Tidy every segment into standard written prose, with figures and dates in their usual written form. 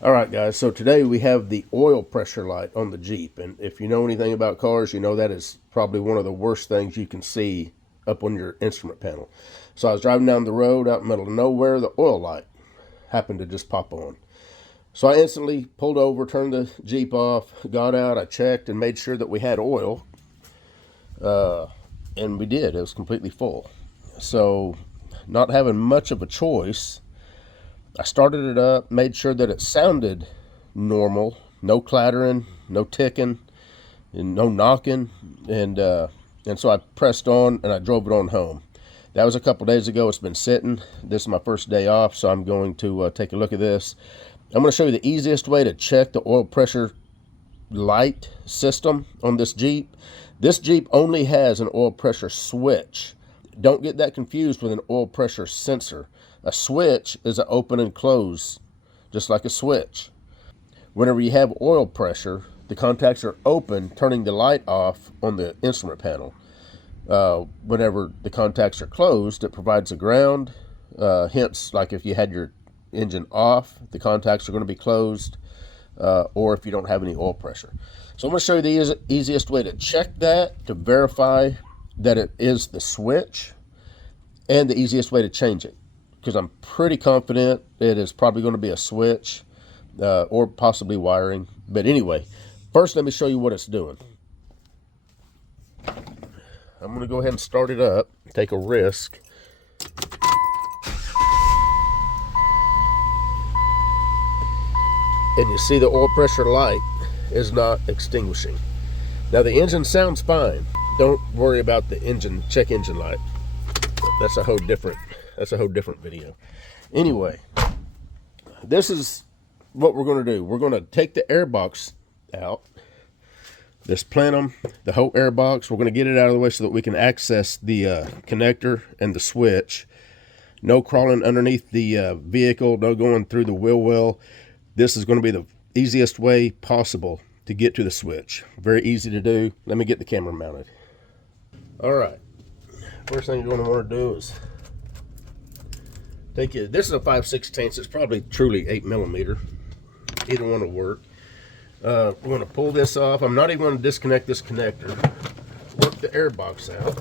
All right, guys, so today we have the oil pressure light on the Jeep. And if you know anything about cars, you know that is probably one of the worst things you can see up on your instrument panel. So I was driving down the road out in the middle of nowhere. The oil light happened to just pop on. So I instantly pulled over, turned the Jeep off, got out, I checked and made sure that we had oil. And we did. It was completely full. So not having much of a choice, I started it up, made sure that it sounded normal, no clattering, no ticking, and no knocking, and so I pressed on and I drove it on home. That was a couple days ago. It's been sitting. This is my first day off, so I'm going to take a look at this. I'm going to show you the easiest way to check the oil pressure light system on this Jeep. This Jeep only has an oil pressure switch. Don't get that confused with an oil pressure sensor. A switch is an open and close, just like a switch. Whenever you have oil pressure, the contacts are open, turning the light off on the instrument panel. Whenever the contacts are closed, it provides a ground. Hence, like if you had your engine off, the contacts are going to be closed, or if you don't have any oil pressure. So I'm going to show you the easiest way to check that, to verify that it is the switch, and the easiest way to change it, because I'm pretty confident it is probably going to be a switch, or possibly wiring. But anyway, first let me show you what it's doing. I'm going to go ahead and start it up, take a risk. And you see the oil pressure light is not extinguishing. Now the engine sounds fine. Don't worry about the engine, check engine light. That's a whole different video. Anyway, this is what we're going to do. We're going to take the air box out, this plenum, the whole air box. We're going to get it out of the way so that we can access the connector and the switch. No crawling underneath the vehicle, no going through the wheel well. This is going to be the easiest way possible to get to the switch. Very easy to do. Let me get the camera mounted. All right. First thing you're going to want to do is take it. This is a 5/16. It's probably truly 8 millimeter. Either one will work. We're going to pull this off. I'm not even going to disconnect this connector. Work the air box out.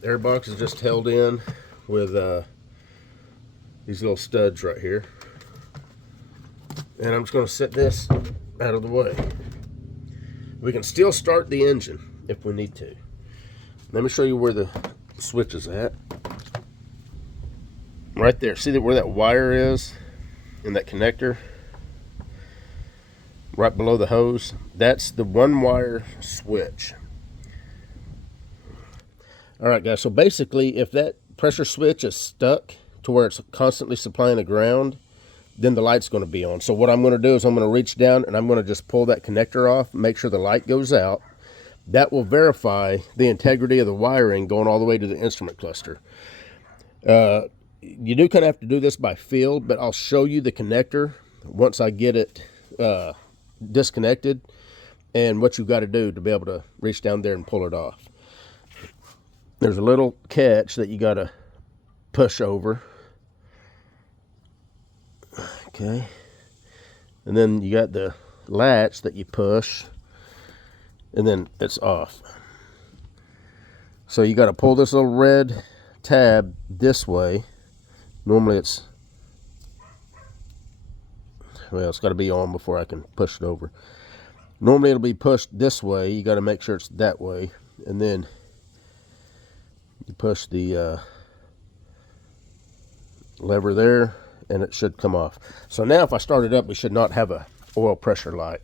The air box is just held in with these little studs right here. And I'm just going to set this out of the way. We can still start the engine if we need to. Let me show you where the switch is at. Right there. See where that wire is and that connector? Right below the hose. That's the one wire switch. Alright guys, so basically if that pressure switch is stuck to where it's constantly supplying the ground, then the light's going to be on. So what I'm going to do is I'm going to reach down and I'm going to just pull that connector off, make sure the light goes out. That will verify the integrity of the wiring going all the way to the instrument cluster. You do kind of have to do this by feel, but I'll show you the connector once I get it disconnected and what you've got to do to be able to reach down there and pull it off. There's a little catch that you got to push over. Okay. And then you got the latch that you push, and then it's off. So you got to pull this little red tab this way. Normally it's got to be on before I can push it over. Normally it'll be pushed this way. You got to make sure it's that way, and then you push the lever there and it should come off. So now if I start it up, we should not have a oil pressure light.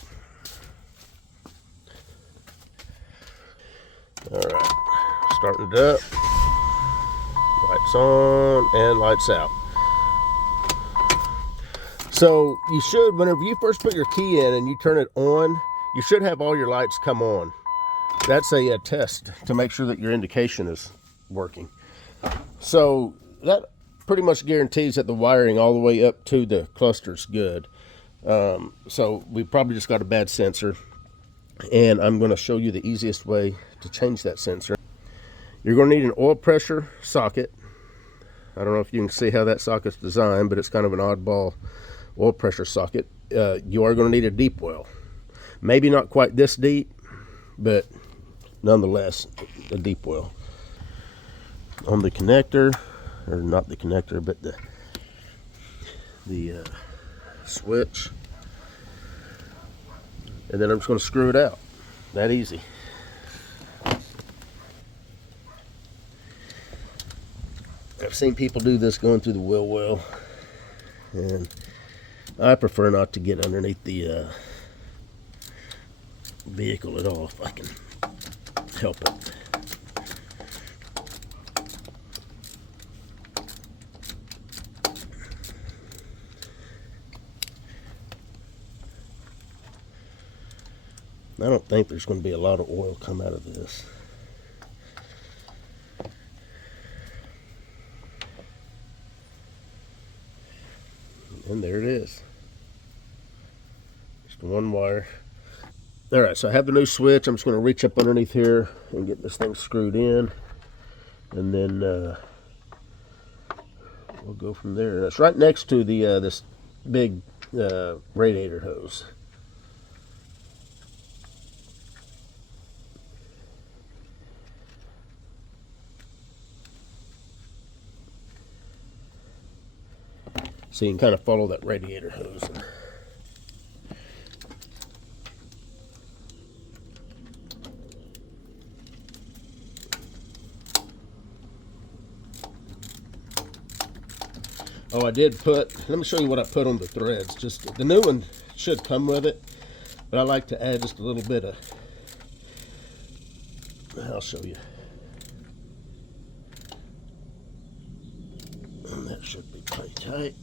All right, starting it up. Lights on and lights out. So you should, whenever you first put your key in and you turn it on, you should have all your lights come on. That's a test to make sure that your indication is working. So that pretty much guarantees that the wiring all the way up to the cluster is good. So we probably just got a bad sensor, and I'm going to show you the easiest way to change that sensor. You're going to need an oil pressure socket. I don't know if you can see how that socket's designed, but it's kind of an oddball oil pressure socket. You are going to need a deep well. Maybe not quite this deep, but nonetheless, a deep well. On the connector, or not the connector, but the switch. And then I'm just going to screw it out. That easy. I've seen people do this going through the wheel well, and I prefer not to get underneath the vehicle at all if I can help it. I don't think there's going to be a lot of oil come out of this. And there it is. Just one wire. Alright, so I have the new switch. I'm just going to reach up underneath here and get this thing screwed in. And then we'll go from there. It's right next to the this big radiator hose. So you can kind of follow that radiator hose. Oh, I did put, let me show you what I put on the threads. Just the new one should come with it, but I like to add just a little bit of, I'll show you. And that should be pretty tight.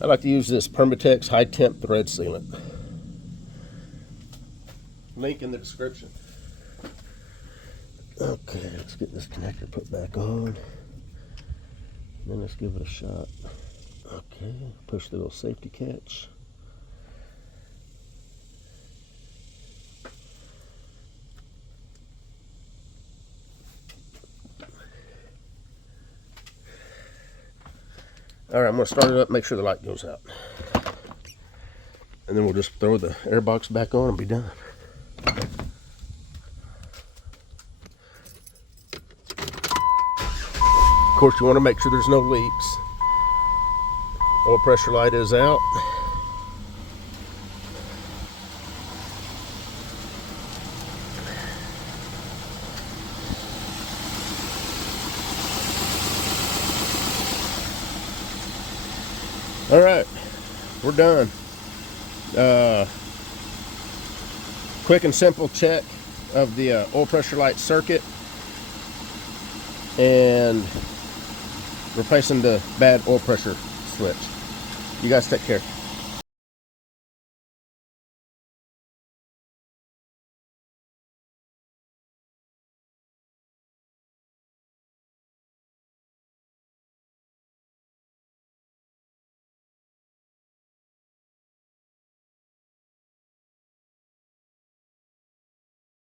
I like to use this Permatex high temp thread sealant. Link in the description. Okay, let's get this connector put back on. Then let's give it a shot. Okay, push the little safety catch. Alright, I'm going to start it up, make sure the light goes out. And then we'll just throw the air box back on and be done. Of course, you want to make sure there's no leaks. Oil pressure light is out. All right, we're done. Quick and simple check of the oil pressure light circuit and replacing the bad oil pressure switch. You guys take care.